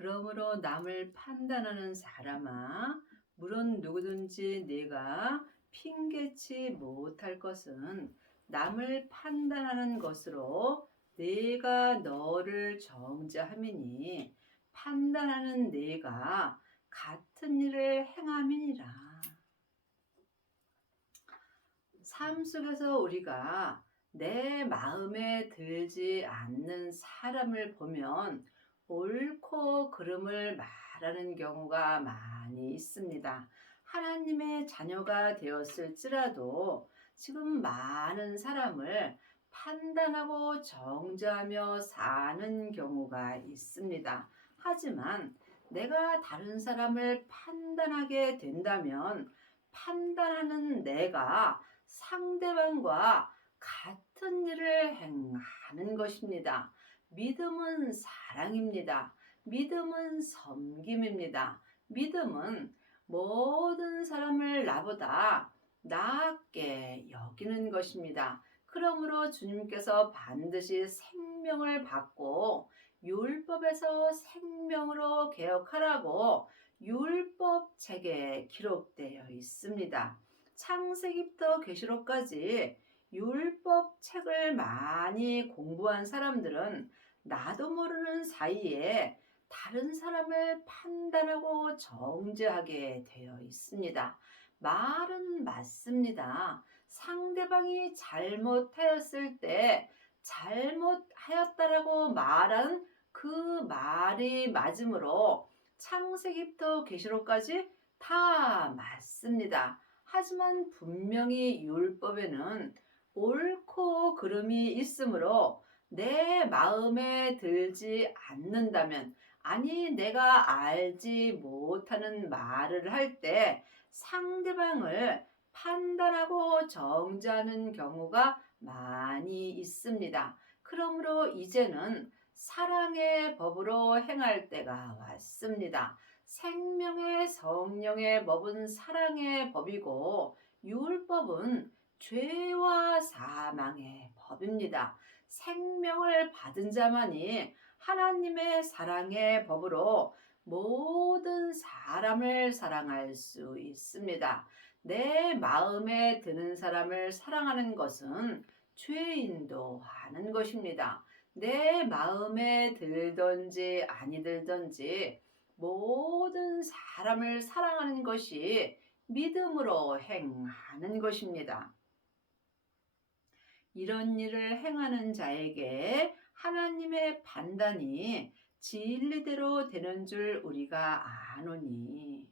그러므로 남을 판단하는 사람아, 물론 누구든지 네가 핑계치 못할 것은 남을 판단하는 것으로 네가 너를 정죄함이니 판단하는 네가 같은 일을 행함이니라. 삶 속에서 우리가 내 마음에 들지 않는 사람을 보면 옳고 그름을 말하는 경우가 많이 있습니다. 하나님의 자녀가 되었을지라도 지금 많은 사람을 판단하고 정죄하며 사는 경우가 있습니다. 하지만 내가 다른 사람을 판단하게 된다면 판단하는 내가 상대방과 같은 일을 행하는 것입니다. 믿음은 사랑입니다. 믿음은 섬김입니다. 믿음은 모든 사람을 나보다 낮게 여기는 것입니다. 그러므로 주님께서 반드시 생명을 받고 율법에서 생명으로 개혁하라고 율법 책에 기록되어 있습니다. 창세기부터 계시록까지 율법 책을 많이 공부한 사람들은 나도 모르는 사이에 다른 사람을 판단하고 정죄하게 되어 있습니다. 말은 맞습니다. 상대방이 잘못하였을 때 잘못하였다라고 말한 그 말이 맞으므로 창세기부터 계시록까지 다 맞습니다. 하지만 분명히 율법에는 옳고 그름이 있으므로 내 마음에 들지 않는다면, 아니 내가 알지 못하는 말을 할 때 상대방을 판단하고 정죄하는 경우가 많이 있습니다. 그러므로 이제는 사랑의 법으로 행할 때가 왔습니다. 생명의 성령의 법은 사랑의 법이고 율법은 죄와 사망의 법입니다. 생명을 받은 자만이 하나님의 사랑의 법으로 모든 사람을 사랑할 수 있습니다. 내 마음에 드는 사람을 사랑하는 것은 죄인도 하는 것입니다. 내 마음에 들든지 아니 들든지 모든 사람을 사랑하는 것이 믿음으로 행하는 것입니다. 이런 일을 행하는 자에게 하나님의 판단이 진리대로 되는 줄 우리가 아노니,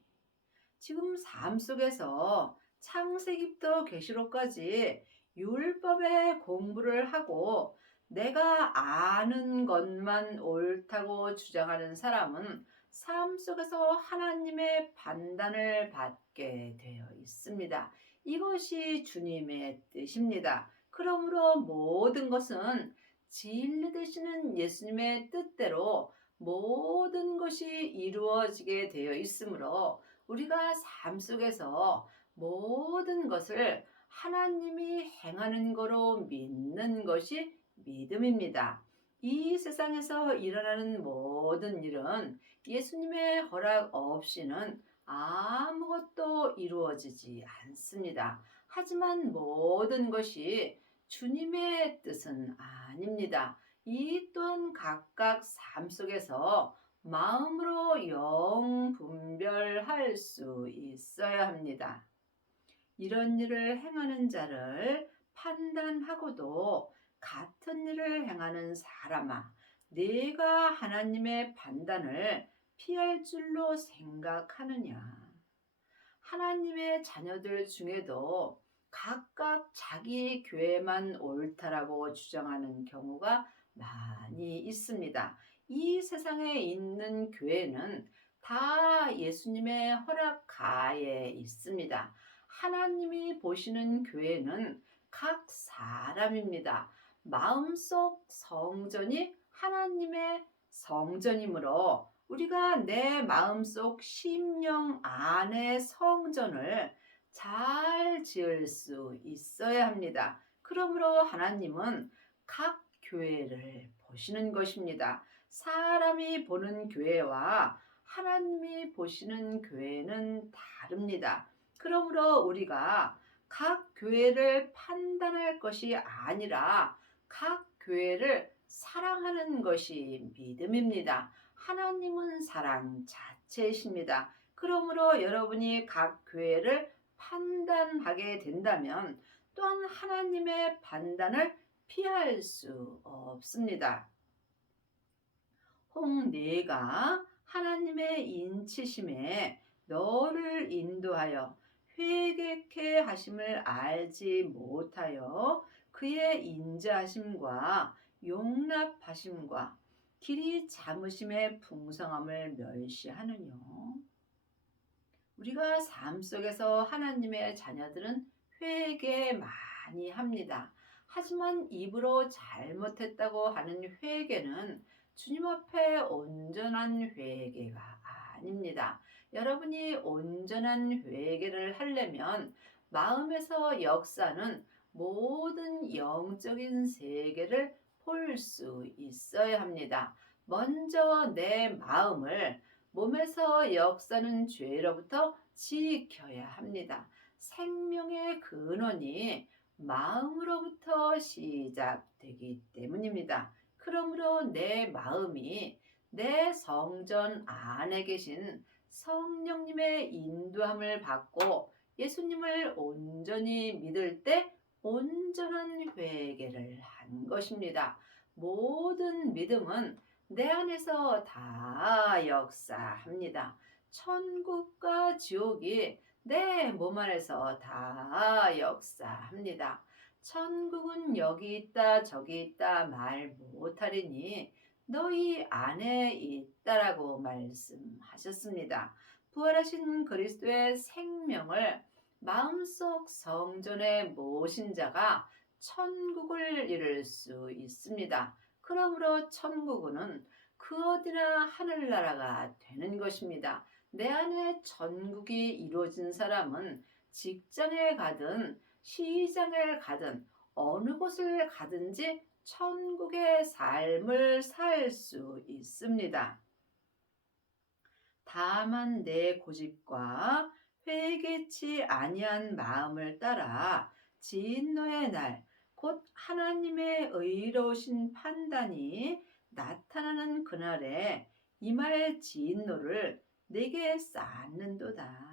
지금 삶 속에서 창세기부터 계시록까지 율법의 공부를 하고 내가 아는 것만 옳다고 주장하는 사람은 삶 속에서 하나님의 판단을 받게 되어 있습니다. 이것이 주님의 뜻입니다. 그러므로 모든 것은 진리 되시는 예수님의 뜻대로 모든 것이 이루어지게 되어 있으므로 우리가 삶 속에서 모든 것을 하나님이 행하는 거로 믿는 것이 믿음입니다. 이 세상에서 일어나는 모든 일은 예수님의 허락 없이는 아무것도 이루어지지 않습니다. 하지만 모든 것이 주님의 뜻은 아닙니다. 이 또한 각각 삶 속에서 마음으로 영 분별할 수 있어야 합니다. 이런 일을 행하는 자를 판단하고도 같은 일을 행하는 사람아, 네가 하나님의 판단을 피할 줄로 생각하느냐? 하나님의 자녀들 중에도 각각 자기 교회만 옳다라고 주장하는 경우가 많이 있습니다. 이 세상에 있는 교회는 다 예수님의 허락하에 있습니다. 하나님이 보시는 교회는 각 사람입니다. 마음속 성전이 하나님의 성전이므로 우리가 내 마음속 심령 안의 성전을 잘 지을 수 있어야 합니다. 그러므로 하나님은 각 교회를 보시는 것입니다. 사람이 보는 교회와 하나님이 보시는 교회는 다릅니다. 그러므로 우리가 각 교회를 판단할 것이 아니라 각 교회를 사랑하는 것이 믿음입니다. 하나님은 사랑 자체이십니다. 그러므로 여러분이 각 교회를 판단하게 된다면 또한 하나님의 판단을 피할 수 없습니다. 홍네가 하나님의 인치심에 너를 인도하여 회개케 하심을 알지 못하여 그의 인자하심과 용납하심과 길이 참으심의 풍성함을 멸시하느뇨. 우리가 삶 속에서 하나님의 자녀들은 회개 많이 합니다. 하지만 입으로 잘못했다고 하는 회개는 주님 앞에 온전한 회개가 아닙니다. 여러분이 온전한 회개를 하려면 마음에서 역사는 모든 영적인 세계를 볼 수 있어야 합니다. 먼저 내 마음을 몸에서 역사는 죄로부터 지켜야 합니다. 생명의 근원이 마음으로부터 시작되기 때문입니다. 그러므로 내 마음이 내 성전 안에 계신 성령님의 인도함을 받고 예수님을 온전히 믿을 때 온전한 회개를 한 것입니다. 모든 믿음은 내 안에서 다 역사합니다. 천국과 지옥이 내 몸 안에서 다 역사합니다. 천국은 여기 있다 저기 있다 말 못하리니 너희 안에 있다라고 말씀하셨습니다. 부활하신 그리스도의 생명을 마음속 성전에 모신 자가 천국을 이룰 수 있습니다. 그러므로 천국은 그 어디나 하늘나라가 되는 것입니다. 내 안에 천국이 이루어진 사람은 직장에 가든 시장을 가든 어느 곳을 가든지 천국의 삶을 살 수 있습니다. 다만 내 고집과 회개치 아니한 마음을 따라 진노의 날, 곧 하나님의 의로우신 판단이 나타나는 그날에 임할 진노를 내게 쌓는도다.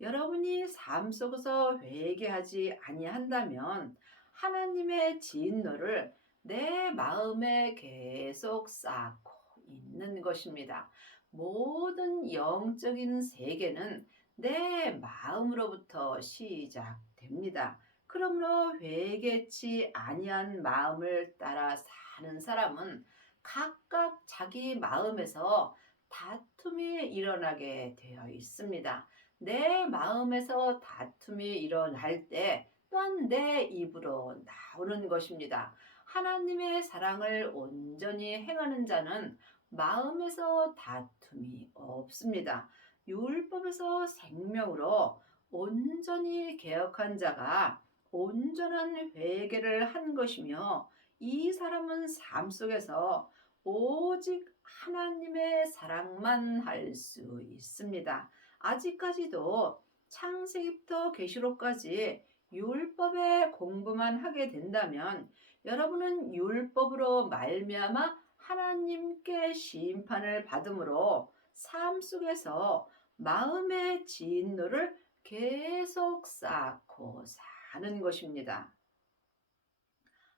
여러분이 삶 속에서 회개하지 아니한다면 하나님의 진노를 내 마음에 계속 쌓고 있는 것입니다. 모든 영적인 세계는 내 마음으로부터 시작됩니다. 그러므로 회개치 아니한 마음을 따라 사는 사람은 각각 자기 마음에서 다툼이 일어나게 되어 있습니다. 내 마음에서 다툼이 일어날 때 또한 내 입으로 나오는 것입니다. 하나님의 사랑을 온전히 행하는 자는 마음에서 다툼이 없습니다. 율법에서 생명으로 온전히 개혁한 자가 온전한 회개를 한 것이며 이 사람은 삶 속에서 오직 하나님의 사랑만 할 수 있습니다. 아직까지도 창세기부터 계시록까지 율법의 공부만 하게 된다면 여러분은 율법으로 말미암아 하나님께 심판을 받음으로 삶 속에서 마음의 진노를 계속 쌓고 사는 것입니다.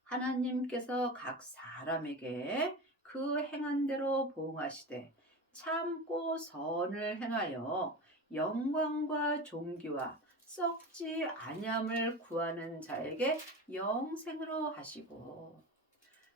하나님께서 각 사람에게 그 행한 대로 보응하시되 참고 선을 행하여 영광과 존귀와 썩지 아니함을 구하는 자에게 영생으로 하시고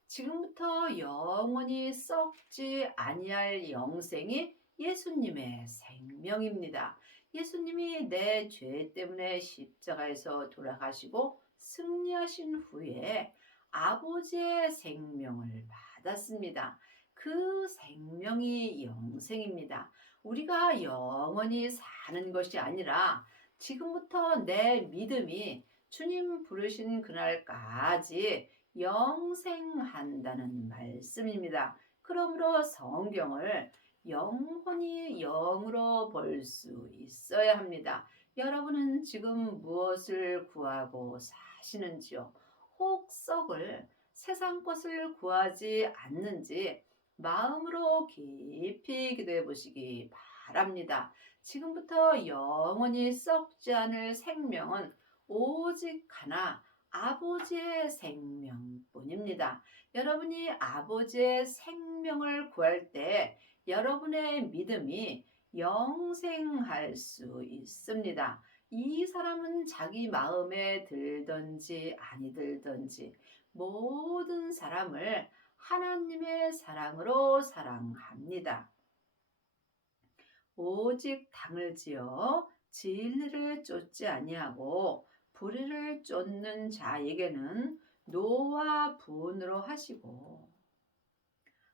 지금부터 영원히 썩지 아니할 영생이 예수님의 생명입니다. 예수님이 내 죄 때문에 십자가에서 돌아가시고 승리하신 후에 아버지의 생명을 받았습니다. 그 생명이 영생입니다. 우리가 영원히 사는 것이 아니라 지금부터 내 믿음이 주님 부르신 그날까지 영생한다는 말씀입니다. 그러므로 성경을 영혼이 영으로 볼 수 있어야 합니다. 여러분은 지금 무엇을 구하고 사시는지요? 혹 썩을 세상 것을 구하지 않는지 마음으로 깊이 기도해 보시기 바랍니다. 지금부터 영원히 썩지 않을 생명은 오직 하나 아버지의 생명뿐입니다. 여러분이 아버지의 생명을 구할 때 여러분의 믿음이 영생할 수 있습니다. 이 사람은 자기 마음에 들든지 아니 들든지 모든 사람을 하나님의 사랑으로 사랑합니다. 오직 당을 지어 진리를 쫓지 아니하고 불의를 쫓는 자에게는 노와 분으로 하시고,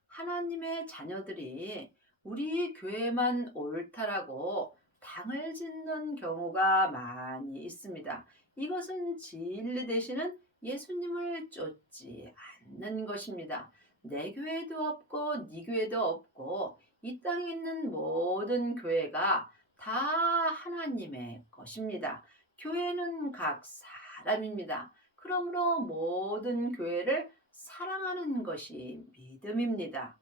하나님의 자녀들이 우리 교회만 옳다라고 당을 짓는 경우가 많이 있습니다. 이것은 진리 되시는 예수님을 쫓지 않는 것입니다. 내 교회도 없고 네 교회도 없고 이 땅에 있는 모든 교회가 다 하나님의 것입니다. 교회는 각 사람입니다. 그러므로 모든 교회를 사랑하는 것이 믿음입니다.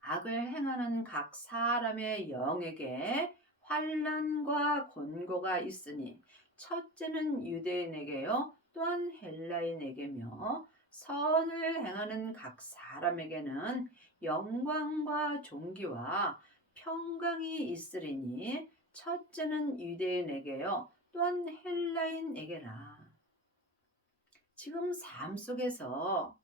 악을 행하는 각 사람의 영에게 환난과 곤고가 있으니 첫째는 유대인에게요 또한 헬라인에게며 선을 행하는 각 사람에게는 영광과 존귀와 평강이 있으리니 첫째는 유대인에게요 또한 헬라인에게라. 지금 삶 속에서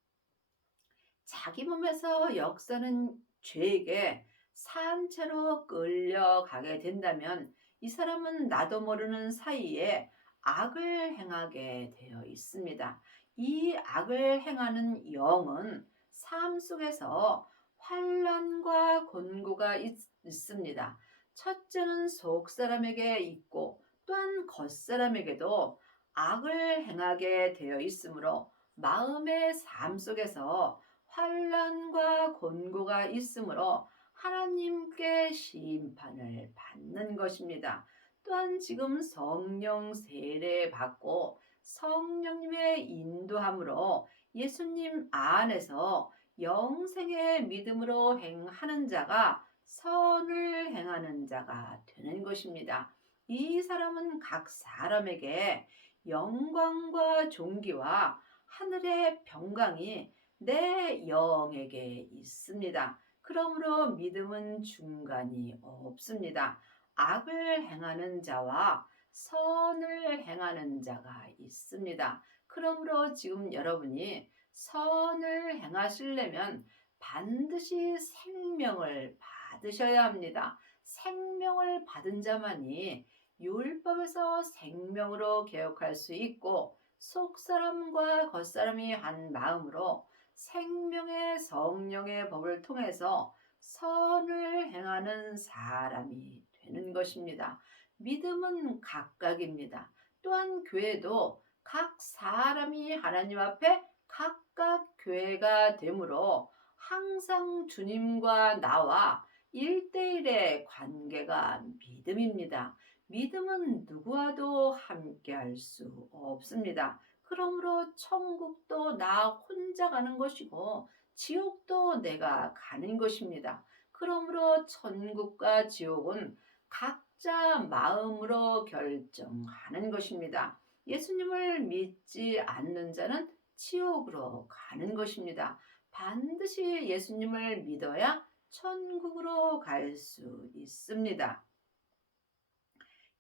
자기 몸에서 역사는 죄에게 산채로 끌려가게 된다면 이 사람은 나도 모르는 사이에 악을 행하게 되어 있습니다. 이 악을 행하는 영은 삶 속에서 환난과 곤고가 있습니다. 첫째는 속 사람에게 있고 또한 겉 사람에게도 악을 행하게 되어 있으므로 마음의 삶 속에서 환난과 곤고가 있으므로 하나님께 심판을 받는 것입니다. 또한 지금 성령 세례 받고 성령님의 인도함으로 예수님 안에서 영생의 믿음으로 행하는 자가 선을 행하는 자가 되는 것입니다. 이 사람은 각 사람에게 영광과 존귀와 하늘의 평강이 내 영에게 있습니다. 그러므로 믿음은 중간이 없습니다. 악을 행하는 자와 선을 행하는 자가 있습니다. 그러므로 지금 여러분이 선을 행하시려면 반드시 생명을 받으셔야 합니다. 생명을 받은 자만이 율법에서 생명으로 개혁할 수 있고 속사람과 겉사람이 한 마음으로 생명의 성령의 법을 통해서 선을 행하는 사람이 되는 것입니다. 믿음은 각각입니다. 또한 교회도 각 사람이 하나님 앞에 각각 교회가 되므로 항상 주님과 나와 1대1의 관계가 믿음입니다. 믿음은 누구와도 함께 할 수 없습니다. 그러므로 천국도 나 혼자 가는 것이고 지옥도 내가 가는 것입니다. 그러므로 천국과 지옥은 각자 마음으로 결정하는 것입니다. 예수님을 믿지 않는 자는 지옥으로 가는 것입니다. 반드시 예수님을 믿어야 천국으로 갈 수 있습니다.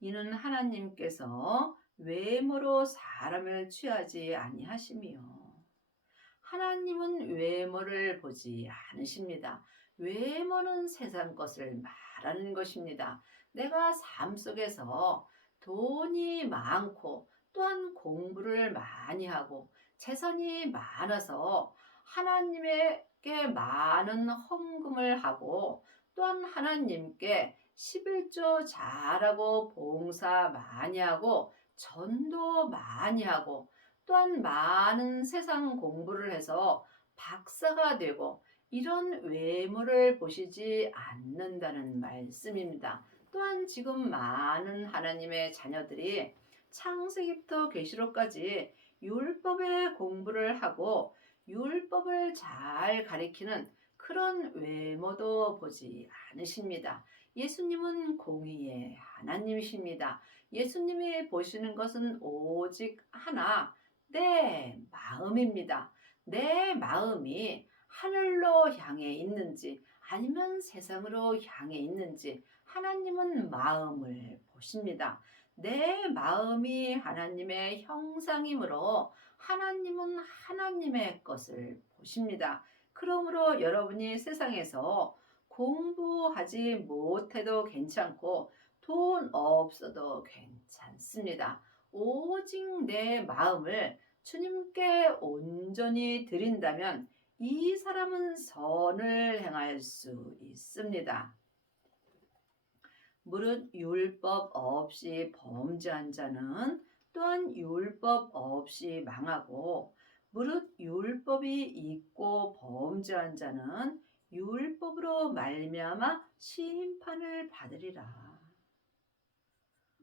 이는 하나님께서 외모로 사람을 취하지 아니하시며 하나님은 외모를 보지 않으십니다. 외모는 세상 것을 말하는 것입니다. 내가 삶 속에서 돈이 많고 또한 공부를 많이 하고 재산이 많아서 하나님께 많은 헌금을 하고 또한 하나님께 11조 잘하고 봉사 많이 하고 전도 많이 하고 또한 많은 세상 공부를 해서 박사가 되고 이런 외모를 보시지 않는다는 말씀입니다. 또한 지금 많은 하나님의 자녀들이 창세기부터 계시록까지 율법의 공부를 하고 율법을 잘 가리키는 그런 외모도 보지 않으십니다. 예수님은 공의의 하나님이십니다. 예수님이 보시는 것은 오직 하나, 내 마음입니다. 내 마음이 하늘로 향해 있는지 아니면 세상으로 향해 있는지 하나님은 마음을 보십니다. 내 마음이 하나님의 형상이므로 하나님은 하나님의 것을 보십니다. 그러므로 여러분이 세상에서 공부하지 못해도 괜찮고 돈 없어도 괜찮습니다. 오직 내 마음을 주님께 온전히 드린다면 이 사람은 선을 행할 수 있습니다. 무릇 율법 없이 범죄한 자는 또한 율법 없이 망하고 무릇 율법이 있고 범죄한 자는 율법으로 말미암아 심판을 받으리라.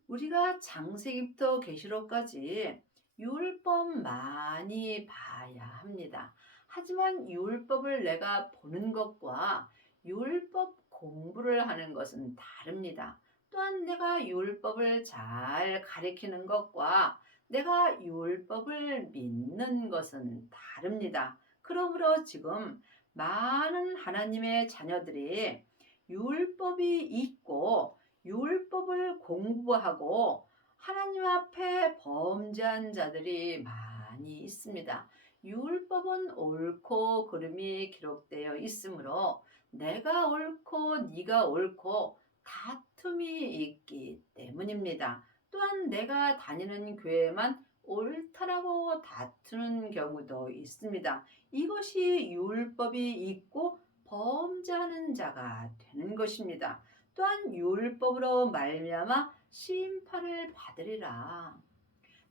우리가 창세기부터 계시록까지 율법 많이 봐야 합니다. 하지만 율법을 내가 보는 것과 율법 공부를 하는 것은 다릅니다. 또한 내가 율법을 잘 가리키는 것과 내가 율법을 믿는 것은 다릅니다. 그러므로 지금 많은 하나님의 자녀들이 율법이 있고 율법을 공부하고 하나님 앞에 범죄한 자들이 많이 있습니다. 율법은 옳고 그름이 기록되어 있으므로 내가 옳고 네가 옳고 다툼이 있기 때문입니다. 또한 내가 다니는 교회만 옳다라고 다투는 경우도 있습니다. 이것이 율법이 있고 범죄하는 자가 되는 것입니다. 또한 율법으로 말미암아 심판을 받으리라.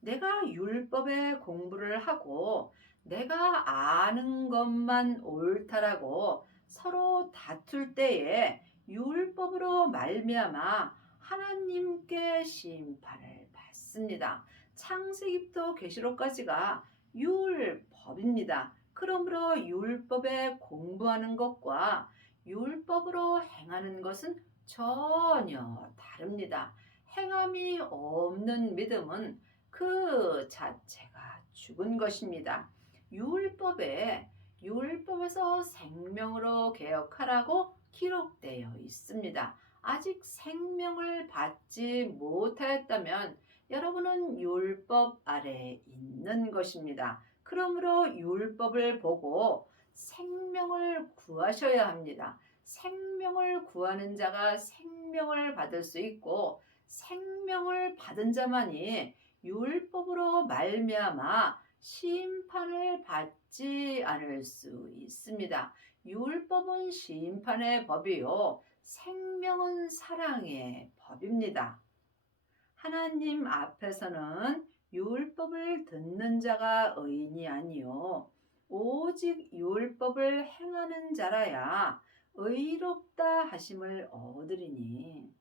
내가 율법의 공부를 하고 내가 아는 것만 옳다라고 서로 다툴 때에 율법으로 말미암아 하나님께 심판을 받습니다. 창세기부터 계시록까지가 율법입니다. 그러므로 율법에 공부하는 것과 율법으로 행하는 것은 전혀 다릅니다. 행함이 없는 믿음은 그 자체가 죽은 것입니다. 율법에서 생명으로 개혁하라고 기록되어 있습니다. 아직 생명을 받지 못하였다면 여러분은 율법 아래 있는 것입니다. 그러므로 율법을 보고 생명을 구하셔야 합니다. 생명을 구하는 자가 생명을 받을 수 있고 생명을 받은 자만이 율법으로 말미암아 심판을 받지 않을 수 있습니다. 율법은 심판의 법이요 생명은 사랑의 법입니다. 하나님 앞에서는 율법을 듣는 자가 의인이 아니요 오직 율법을 행하는 자라야 의롭다 하심을 얻으리니.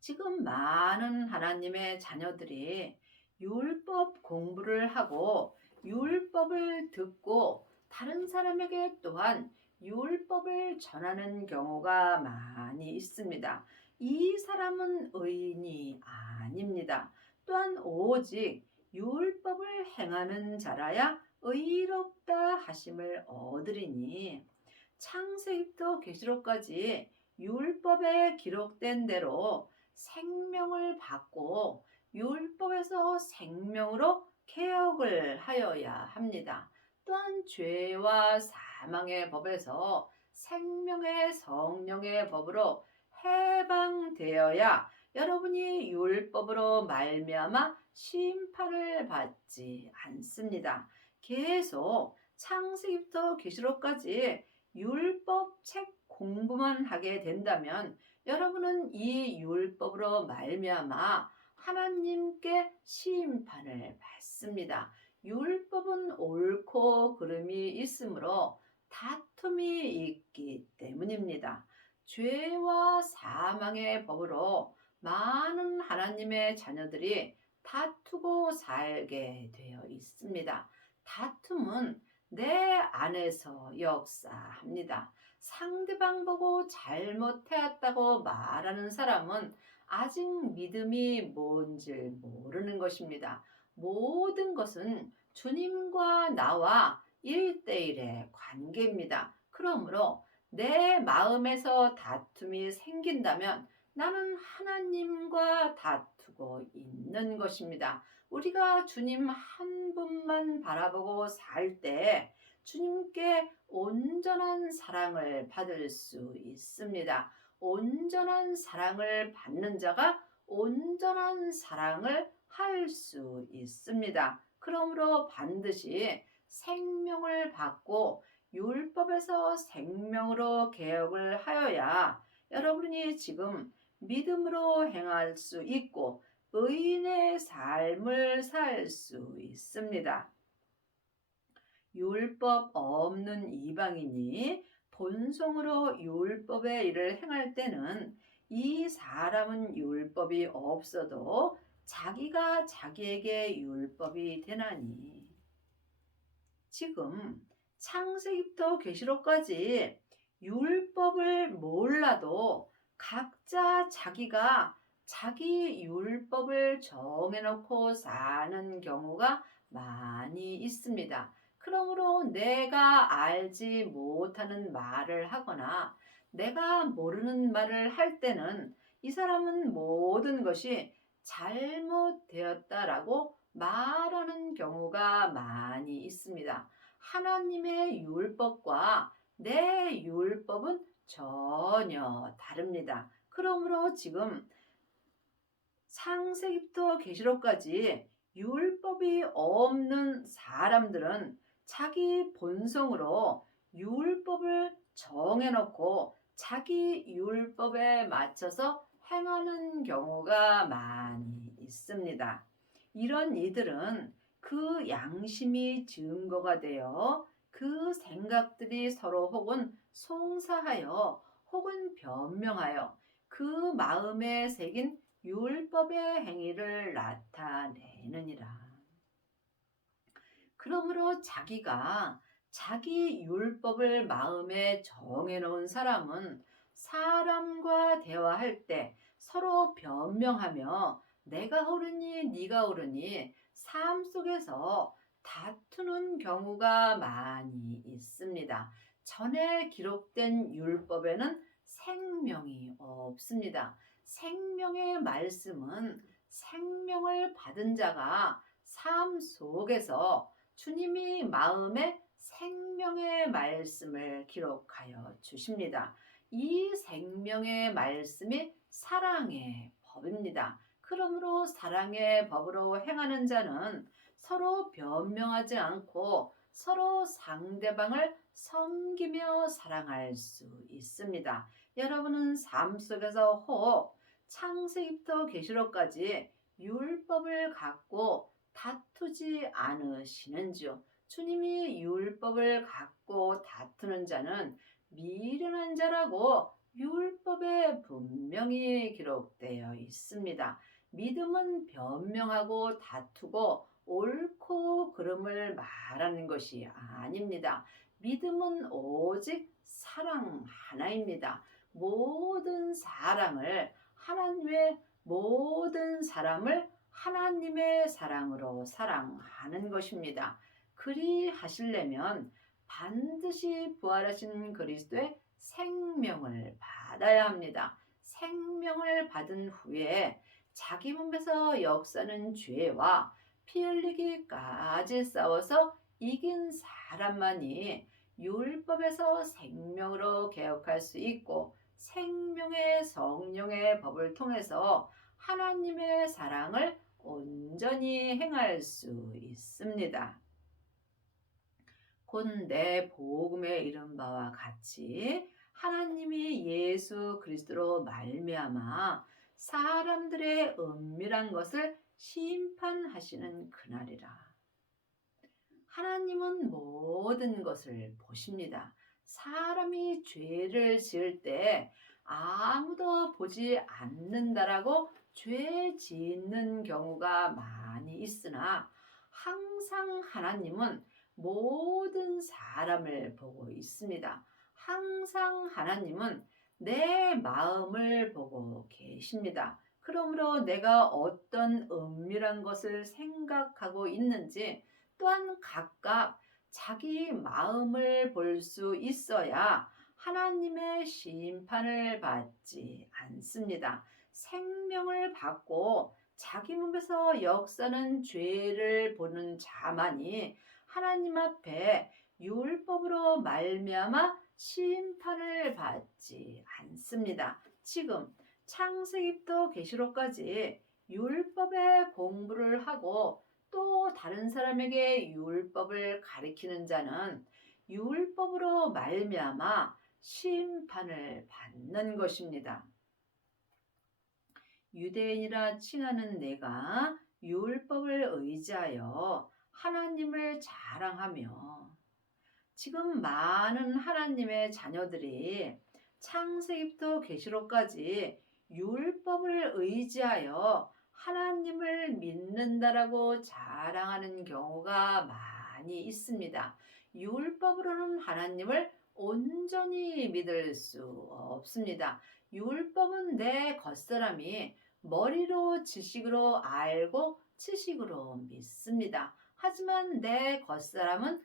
지금 많은 하나님의 자녀들이 율법 공부를 하고 율법을 듣고 다른 사람에게 또한 율법을 전하는 경우가 많이 있습니다. 이 사람은 의인이 아닙니다. 또한 오직 율법을 행하는 자라야 의롭다 하심을 얻으리니. 창세기부터 계시록까지 율법에 기록된 대로 생명을 받고 율법에서 생명으로 개혁을 하여야 합니다. 또한 죄와 사망의 법에서 생명의 성령의 법으로 해방되어야 여러분이 율법으로 말미암아 심판을 받지 않습니다. 계속 창세기부터 계시록까지 율법 책 공부만 하게 된다면 여러분은 이 율법으로 말미암아 하나님께 심판을 받습니다. 율법은 옳고 그름이 있으므로 다툼이 있기 때문입니다. 죄와 사망의 법으로 많은 하나님의 자녀들이 다투고 살게 되어 있습니다. 다툼은 내 안에서 역사합니다. 상대방 보고 잘못해왔다고 말하는 사람은 아직 믿음이 뭔지 모르는 것입니다. 모든 것은 주님과 나와 1대1의 관계입니다. 그러므로 내 마음에서 다툼이 생긴다면 나는 하나님과 다투고 있는 것입니다. 우리가 주님 한 분만 바라보고 살 때 주님께 온전한 사랑을 받을 수 있습니다. 온전한 사랑을 받는 자가 온전한 사랑을 할 수 있습니다. 그러므로 반드시 생명을 받고 율법에서 생명으로 개혁을 하여야 여러분이 지금 믿음으로 행할 수 있고 의인의 삶을 살 수 있습니다. 율법 없는 이방인이 본성으로 율법의 일을 행할 때는 이 사람은 율법이 없어도 자기가 자기에게 율법이 되나니. 지금 창세기부터 계시록까지 율법을 몰라도 각자 자기가 자기 율법을 정해놓고 사는 경우가 많이 있습니다. 그러므로 내가 알지 못하는 말을 하거나 내가 모르는 말을 할 때는 이 사람은 모든 것이 잘못되었다라고 말하는 경우가 많이 있습니다. 하나님의 율법과 내 율법은 전혀 다릅니다. 그러므로 지금 창세기부터 계시록까지 율법이 없는 사람들은 자기 본성으로 율법을 정해놓고 자기 율법에 맞춰서 행하는 경우가 많이 있습니다. 이런 이들은 그 양심이 증거가 되어 그 생각들이 서로 혹은 송사하여 혹은 변명하여 그 마음에 새긴 율법의 행위를 나타내느니라. 그러므로 자기가 자기 율법을 마음에 정해놓은 사람은 사람과 대화할 때 서로 변명하며 내가 옳으니 네가 옳으니 삶 속에서 다투는 경우가 많이 있습니다. 전에 기록된 율법에는 생명이 없습니다. 생명의 말씀은 생명을 받은 자가 삶 속에서 주님이 마음에 생명의 말씀을 기록하여 주십니다. 이 생명의 말씀이 사랑의 법입니다. 그러므로 사랑의 법으로 행하는 자는 서로 변명하지 않고 서로 상대방을 섬기며 사랑할 수 있습니다. 여러분은 삶 속에서 혹 창세기부터 계시록까지 율법을 갖고 다투지 않으시는지요? 주님이 율법을 갖고 다투는 자는 미련한 자라고 율법에 분명히 기록되어 있습니다. 믿음은 변명하고 다투고 옳고 그름을 말하는 것이 아닙니다. 믿음은 오직 사랑 하나입니다. 모든 사랑을 하나님의 모든 사람을 하나님의 사랑으로 사랑하는 것입니다. 그리 하시려면 반드시 부활하신 그리스도의 생명을 받아야 합니다. 생명을 받은 후에 자기 몸에서 역사는 죄와 피 흘리기까지 싸워서 이긴 사람만이 율법에서 생명으로 개혁할 수 있고 생명의 성령의 법을 통해서 하나님의 사랑을 온전히 행할 수 있습니다. 곧 내 복음에 이른 바와 같이 하나님이 예수 그리스도로 말미암아 사람들의 은밀한 것을 심판하시는 그날이라. 하나님은 모든 것을 보십니다. 사람이 죄를 지을 때 아무도 보지 않는다라고 죄 짓는 경우가 많이 있으나 항상 하나님은 모든 사람을 보고 있습니다. 항상 하나님은 내 마음을 보고 계십니다. 그러므로 내가 어떤 은밀한 것을 생각하고 있는지 또한 각각 자기 마음을 볼 수 있어야 하나님의 심판을 받지 않습니다. 생명을 받고 자기 몸에서 역사는 죄를 보는 자만이 하나님 앞에 율법으로 말미암아 심판을 받지 않습니다. 지금 창세기부터 계시록까지 율법의 공부를 하고 또 다른 사람에게 율법을 가리키는 자는 율법으로 말미암아 심판을 받는 것입니다. 유대인이라 칭하는 내가 율법을 의지하여 하나님을 자랑하며 지금 많은 하나님의 자녀들이 창세기부터 계시록까지 율법을 의지하여 하나님을 믿는다라고 자랑하는 경우가 많이 있습니다. 율법으로는 하나님을 온전히 믿을 수 없습니다. 율법은 내 겉사람이 머리로 지식으로 알고 지식으로 믿습니다. 하지만 내 겉사람은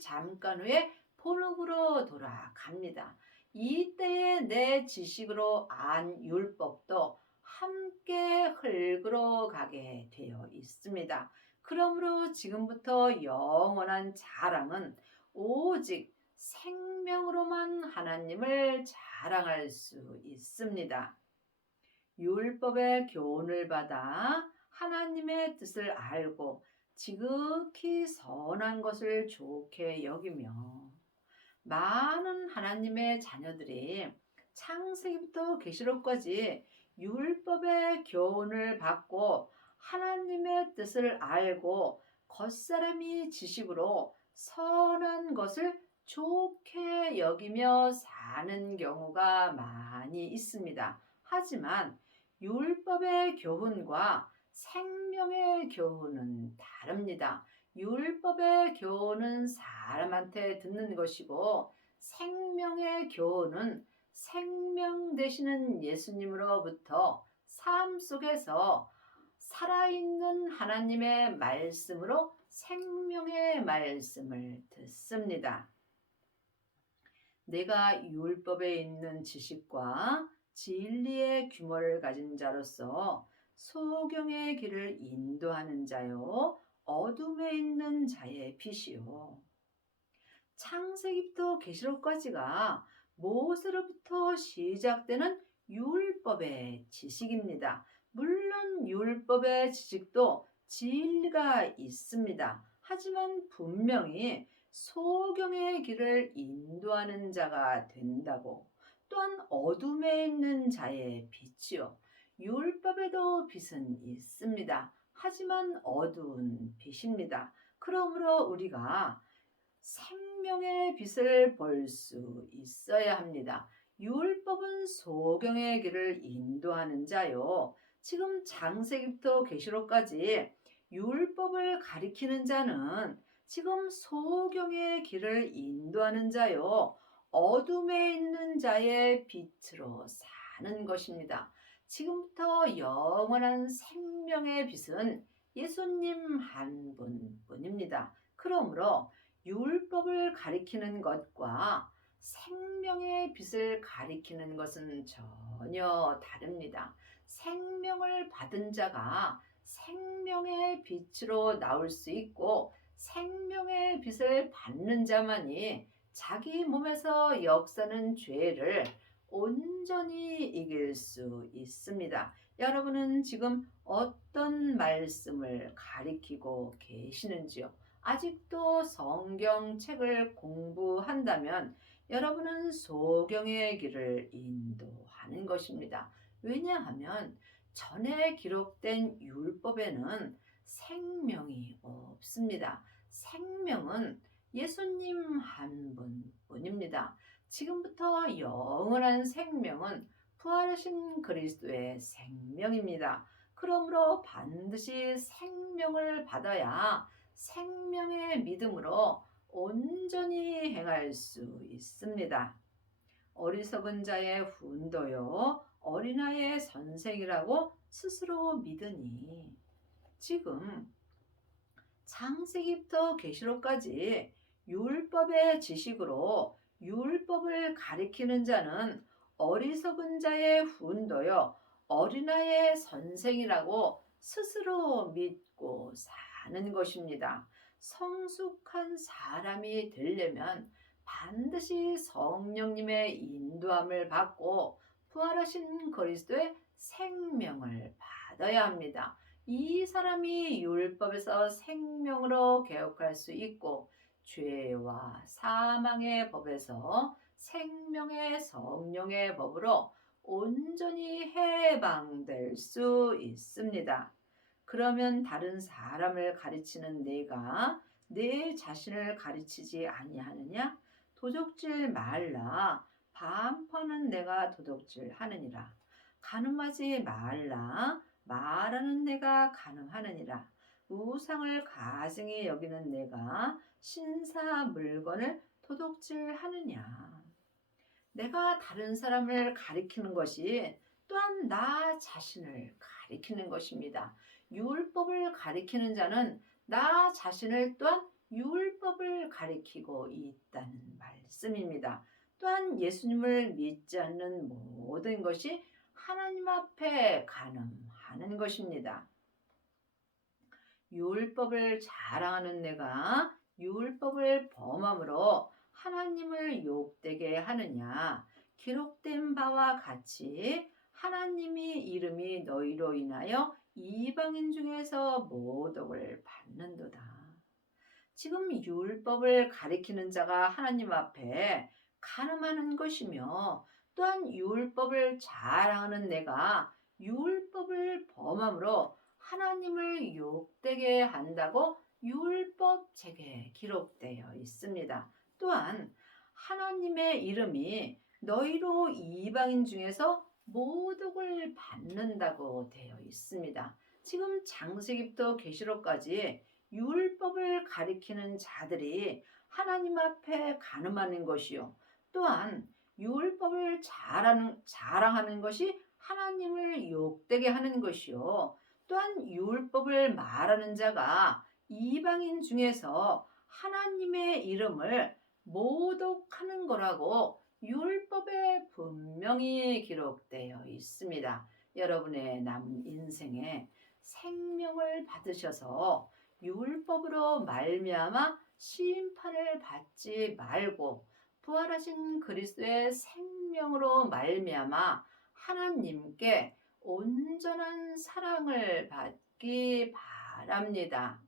잠깐 후에 본흙으로 돌아갑니다. 이때에 내 지식으로 안 율법도 함께 흙으로 가게 되어 있습니다. 그러므로 지금부터 영원한 자랑은 오직 생명으로만 하나님을 자랑할 수 있습니다. 율법의 교훈을 받아 하나님의 뜻을 알고 지극히 선한 것을 좋게 여기며 많은 하나님의 자녀들이 창세기부터 계시록까지 율법의 교훈을 받고 하나님의 뜻을 알고 겉사람이 지식으로 선한 것을 좋게 여기며 사는 경우가 많이 있습니다. 하지만 율법의 교훈과 생명의 교훈은 다릅니다. 율법의 교훈은 사람한테 듣는 것이고 생명의 교훈은 생명 되시는 예수님으로부터 삶 속에서 살아있는 하나님의 말씀으로 생명의 말씀을 듣습니다. 내가 율법에 있는 지식과 진리의 규모를 가진 자로서 소경의 길을 인도하는 자요 어둠에 있는 자의 빛이요. 창세기부터 계시록까지가 모세로부터 시작되는 율법의 지식입니다. 물론 율법의 지식도 진리가 있습니다. 하지만 분명히 소경의 길을 인도하는 자가 된다고 또한 어둠에 있는 자의 빛이요. 율법에도 빛은 있습니다. 하지만 어두운 빛입니다. 그러므로 우리가 생명의 빛을 볼 수 있어야 합니다. 율법은 소경의 길을 인도하는 자요. 지금 창세기부터 계시록까지 율법을 가리키는 자는 지금 소경의 길을 인도하는 자요. 어둠에 있는 자의 빛으로 사는 것입니다. 지금부터 영원한 생명의 빛은 예수님 한 분뿐입니다. 그러므로 율법을 가리키는 것과 생명의 빛을 가리키는 것은 전혀 다릅니다. 생명을 받은 자가 생명의 빛으로 나올 수 있고 생명의 빛을 받는 자만이 자기 몸에서 역사는 죄를 온전히 이길 수 있습니다. 여러분은 지금 어떤 말씀을 가리키고 계시는지요? 아직도 성경책을 공부한다면 여러분은 소경의 길을 인도하는 것입니다. 왜냐하면 전에 기록된 율법에는 생명이 없습니다. 생명은 예수님 한 분뿐입니다. 지금부터 영원한 생명은 부활하신 그리스도의 생명입니다. 그러므로 반드시 생명을 받아야 생명의 믿음으로 온전히 행할 수 있습니다. 어리석은 자의 훈도요, 어린아이의 선생이라고 스스로 믿으니 지금 창세기부터 계시록까지 율법의 지식으로 율법을 가리키는 자는 어리석은 자의 훈도요, 어린아이의 선생이라고 스스로 믿고 사는 것입니다. 성숙한 사람이 되려면 반드시 성령님의 인도함을 받고 부활하신 그리스도의 생명을 받아야 합니다. 이 사람이 율법에서 생명으로 개혁할 수 있고 죄와 사망의 법에서 생명의 성령의 법으로 온전히 해방될 수 있습니다. 그러면 다른 사람을 가르치는 내가 내 자신을 가르치지 아니하느냐? 도적질 말라. 반포하는 내가 도둑질 하느니라. 간음하지 말라. 말하는 내가 간음하느니라. 우상을 가증히 여기는 내가 신사 물건을 도둑질 하느냐. 내가 다른 사람을 가리키는 것이 또한 나 자신을 가리키는 것입니다. 율법을 가리키는 자는 나 자신을 또한 율법을 가리키고 있다는 말씀입니다. 또한 예수님을 믿지 않는 모든 것이 하나님 앞에 간음하는 것입니다. 율법을 자랑하는 내가 율법을 범함으로 하나님을 욕되게 하느냐? 기록된 바와 같이 하나님이 이름이 너희로 인하여 이방인 중에서 모독을 받는도다. 지금 율법을 가리키는 자가 하나님 앞에 간음하는 것이며 또한 율법을 자랑하는 내가 율법을 범함으로 하나님을 욕되게 한다고 율법책에 기록되어 있습니다. 또한 하나님의 이름이 너희로 이방인 중에서 모독을 받는다고 되어 있습니다. 지금 창세기부터 계시록까지 율법을 가리키는 자들이 하나님 앞에 간음하는 것이요. 또한 율법을 자랑하는 것이 하나님을 욕되게 하는 것이요. 또한 율법을 말하는 자가 이방인 중에서 하나님의 이름을 모독하는 거라고 율법에 분명히 기록되어 있습니다. 여러분의 남은 인생에 생명을 받으셔서 율법으로 말미암아 심판을 받지 말고 부활하신 그리스도의 생명으로 말미암아 하나님께 온전한 사랑을 받기 바랍니다.